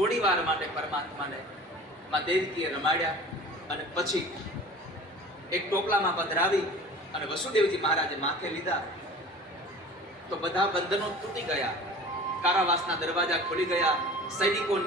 થોડી વાર માટે પરમાત્માને માં દેવકીએ રમાડ્યા અને પછી એક ટોપલામાં પધરાવી અને વસુદેવજી મહારાજે માથે લીધા તો બધા બંધનો તૂટી ગયા, કારાવાસના દરવાજા ખુલી ગયા, સૈનિકો